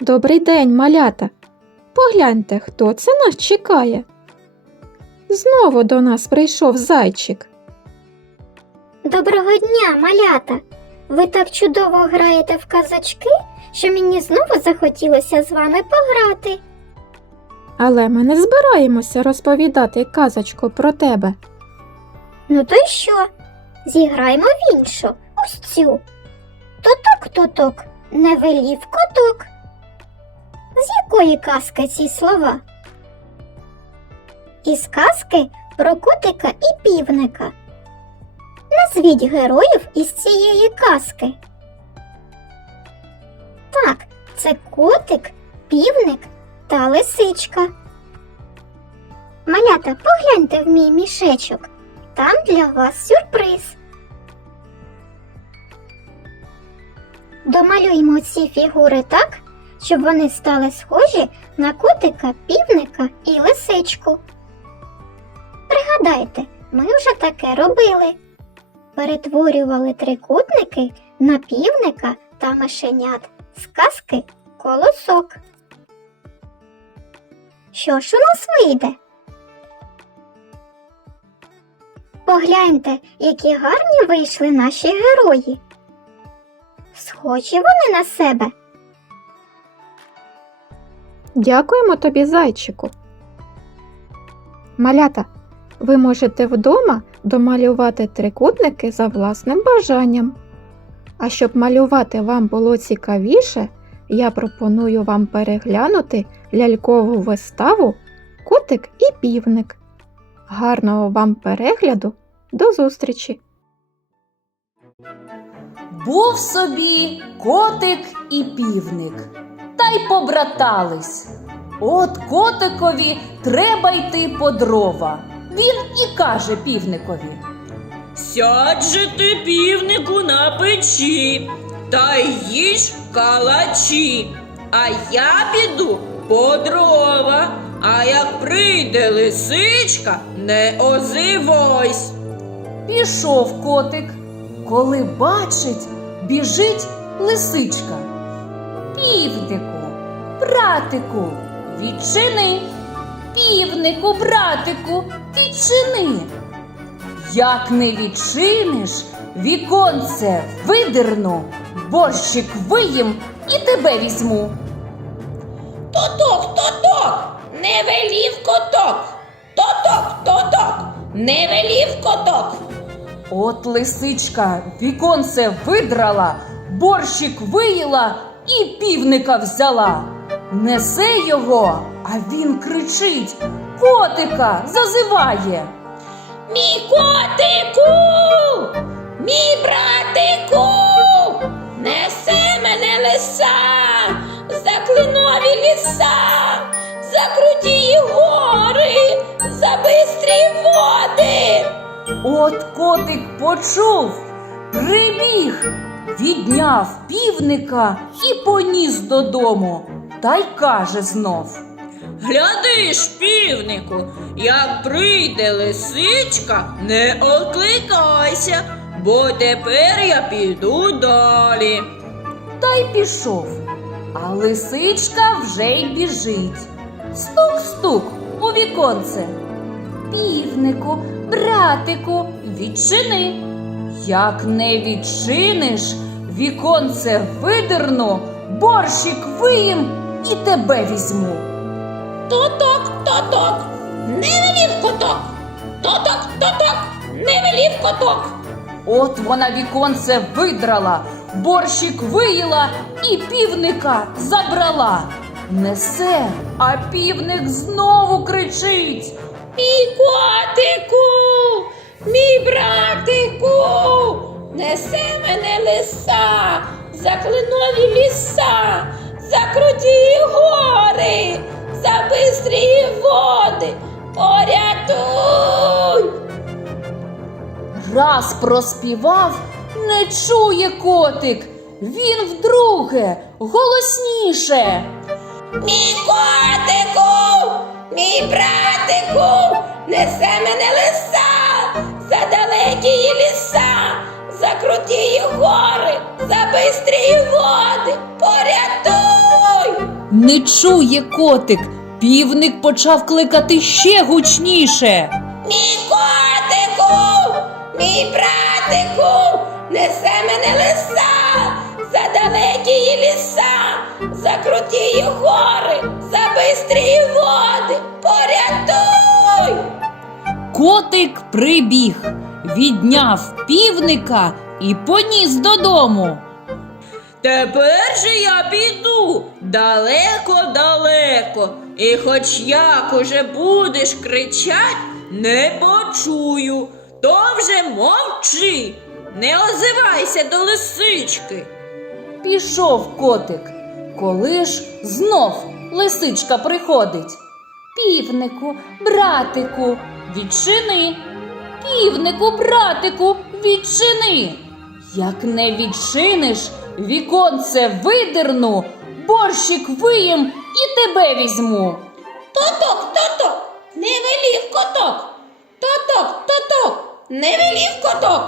Добрий день, малята. Погляньте, хто це нас чекає. Знову до нас прийшов зайчик. Доброго дня, малята! Ви так чудово граєте в казачки, що мені знову захотілося з вами пограти. Але ми не збираємося розповідати казочку про тебе. Ну то й що? Зіграємо в іншу, ось цю. Тоток-тоток, не велів якої казки ці слова? Із казки про котика і півника. Назвіть героїв із цієї казки. Так, це котик, півник та лисичка. Малята, погляньте в мій мішечок. Там для вас сюрприз. Домалюємо ці фігури так, щоб вони стали схожі на котика, півника і лисичку. Пригадайте, ми вже таке робили. Перетворювали трикутники на півника та мишенят з казки колосок. Що ж у нас вийде? Погляньте, які гарні вийшли наші герої. Схожі вони на себе. Дякуємо тобі, зайчику. Малята, ви можете вдома домалювати трикутники за власним бажанням. А щоб малювати вам було цікавіше, я пропоную вам переглянути лялькову виставу Котик і півник. Гарного вам перегляду! До зустрічі! Був собі котик і півник, та й побратались. От котикові треба йти по дрова. Він і каже півникові. Сядь же ти півнику на печі, та їж калачі. А я піду по дрова, а як прийде лисичка, не озивойсь. Пішов котик, коли бачить, біжить лисичка. Півнику, братику, відчини. Півнику, братику, відчини. Як не відчиниш, віконце видерну, борщик виїм і тебе візьму. Тоток, тоток, не велів коток. Тоток, тоток, не велів коток. От лисичка віконце видрала, борщик виїла і півника взяла. Несе його, а він кричить, котика зазиває. Мій котику, мій братику, несе мене лиса, за клинові ліса, за круті гори, за бистрі води. От котик почув, прибіг, відняв півника і поніс додому, та й каже знов. Глядиш, півнику, як прийде лисичка, не окликайся, бо тепер я піду далі. Та й пішов. А лисичка вже й біжить. Стук-стук у віконце. Півнику, братику, відчини. Як не відчиниш, віконце видерну, борщик виїм і тебе візьму. Тоток, тоток, не велів коток. Тоток, тоток, не велів коток. От вона віконце видрала, борщик виїла і півника забрала. Несе, а півник знову кричить. Мій котику, мій братику, несе мене лиса, за клинові ліса, за круті гори, за бистрі води. Порятуй! Раз проспівав, не чує котик. Він вдруге голосніше. Мій котику, мій братику, несе мене лиса, за далекі ліса, за круті гори, за бистрі води, порятуй! Не чує котик. Півник почав кликати ще гучніше. Мій котику, мій братику, несе мене лиса, за далекі ліса, за круті гори, за бистрі води, порятуй! Котик прибіг, відняв півника і поніс додому. Тепер же я піду далеко-далеко, і хоч як уже будеш кричать, не почую, то вже мовчи, не озивайся до лисички. Пішов котик. Коли ж знов лисичка приходить. Півнику, братику, відчини. Півнику, братику, відчини. Як не відчиниш, віконце видерну, борщик виїм і тебе візьму. Тоток, тоток, не велів коток. Тоток, тоток, не велів коток.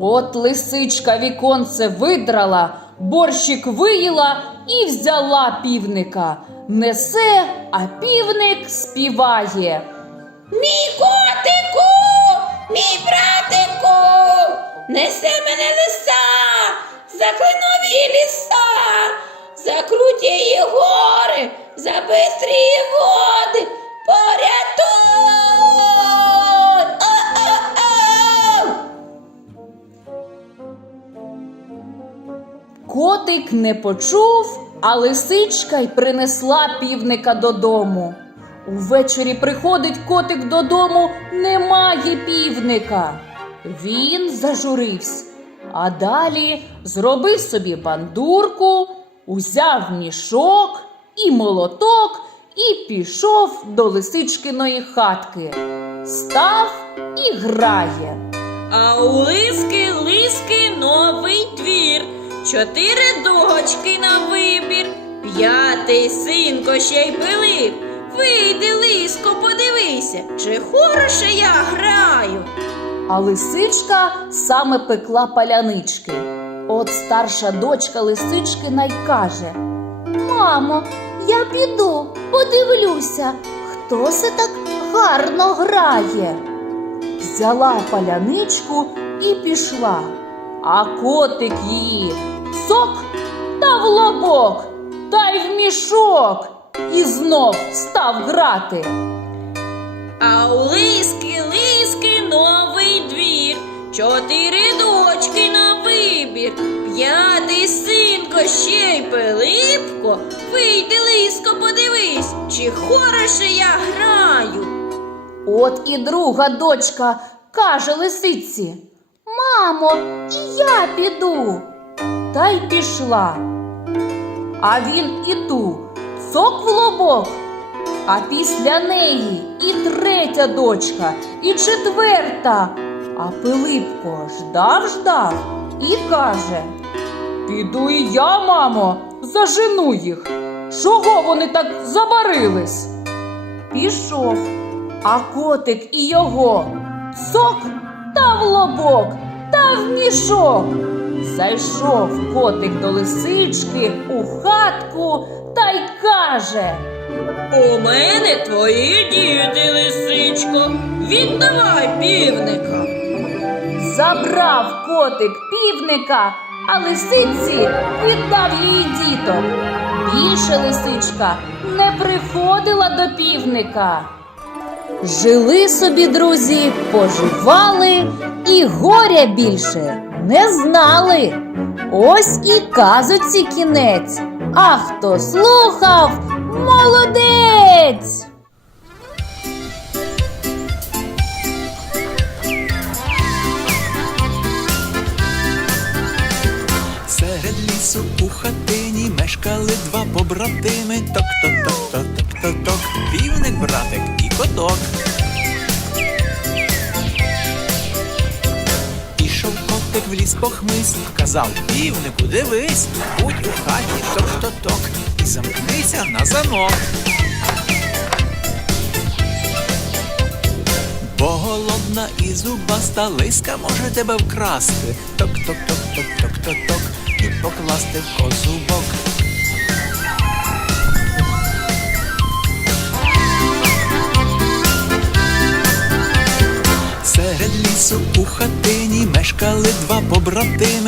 От лисичка віконце видрала, борщик виїла і взяла півника. Несе, а півник співає. Мій котику, мій братику, несе мене лиса, за кленові ліса, за круті гори, за бистрі води, порятуй! Котик не почув, а лисичка й принесла півника додому. Увечері приходить котик додому, немає півника. Він зажурився, а далі зробив собі бандурку, узяв мішок і молоток і пішов до лисичкиної хатки. Став і грає. А у лиски лиски новий двір, чотири дочки на вибір, п'ятий синко ще й Пилип. Вийди, лиско, подивися, чи хороше я граю. А лисичка саме пекла палянички. От старша дочка лисички най каже: Мамо, я піду, подивлюся, хто це так гарно грає. Взяла паляничку і пішла, а котик її сок та в лобок, та й в мішок, і знов став грати. А у лиски лиски новий двір, чотири дочки на вибір, п'ятий синко ще й Пилипко. Вийди, лиско, подивись, чи хороше я граю. От і друга дочка каже лисиці: Мамо, і я піду. Та й пішла. А він і цок в лобок. А після неї і третя дочка, і четверта. А Пилипко ждав, ждав і каже: Піду і я, мамо, зажену їх. Чого вони так забарились? Пішов. А котик і його цок та в лобок, та в мішок. Зайшов котик до лисички у хатку каже. У мене твої діти, лисичко, віддавай півника. Забрав котик півника, а лисиці віддав її діток. Більше лисичка не приходила до півника. Жили собі друзі, поживали і горя більше не знали. Ось і казуці кінець. А хто слухав, молодець! Серед лісу у хатині мешкали два побратими. Ток-ток-ток-ток-ток-ток, півник, братик і коток. в ліс похмис, казав півнику, дивись, будь у хаті ток-то-ток і замкнися на замок. Бо голодна і зубаста лиска може тебе вкрасти. Ток-ток-ток-ток-ток-ток-ток і покласти в козубок. Серед лісу у хатині мешкали два побратими.